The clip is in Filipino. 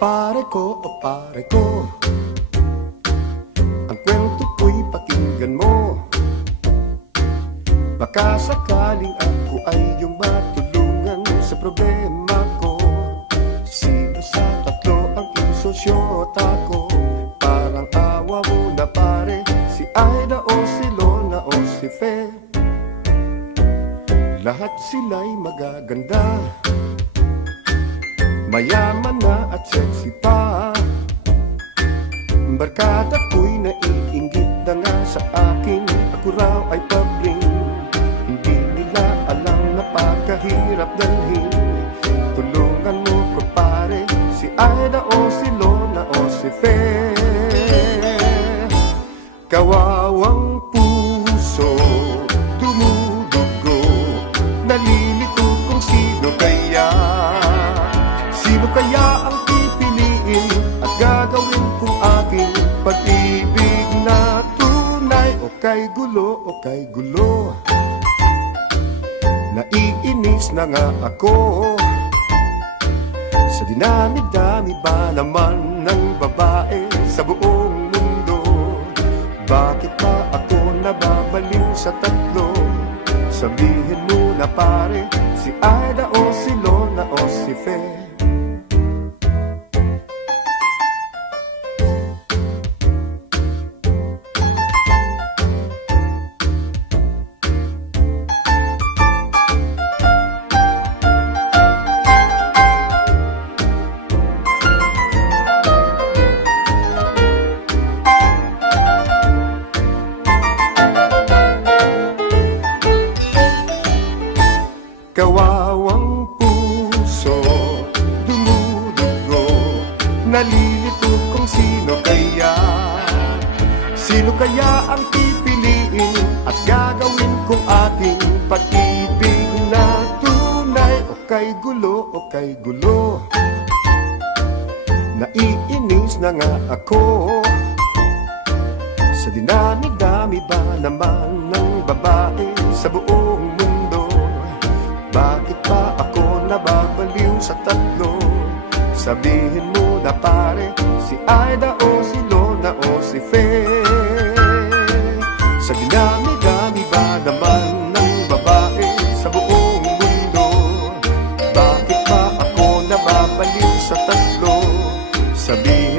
O pare ko, ang kwento ko'y pakinggan mo. Baka sakaling ako ay iyong matulungan sa problema ko. Sino sa tatlo ang insosyota ko? Parang awa mo na pare, si Aida o si Lona o si Fe. Lahat sila'y magaganda, mayaman na at sexy pa. Barkada ko'y naiinggit na nga sa akin, ako raw ay pabling. Hindi nila alam na pagkahirap dalhin. Tulungan mo ko pare, si Aida o si Lona o si Fe. Kawawang puso, dumudugo, nalilito kung sino kaya. Sino kaya ang pipiliin at gagawin kong aking pag-ibig na tunay? O kay gulo, o kay gulo, naiinis na nga ako. Sa dinami-dami ba naman ng babae sa buong mundo? Bakit ba ako nababaliw sa tatlo? Sabihin mo na pare, si Aida o si Lona o si Fe. Kawawang puso, dumudugo, nalilito kung sino kaya. Sino kaya ang pipiliin at gagawin kong ating pag-ibig na tunay? O kay gulo, o kay gulo, naiinis na nga ako. Sa dinami-dami ba naman ng babae sa buong mundo? Bakit ba ako nababaliw sa tatlo? Sabihin mo na pare, si Aida o si Lona o si Fe. Sa dinami-dami ba naman ng babae sa buong mundo? Bakit ba ako nababaliw sa tatlo? Sabihin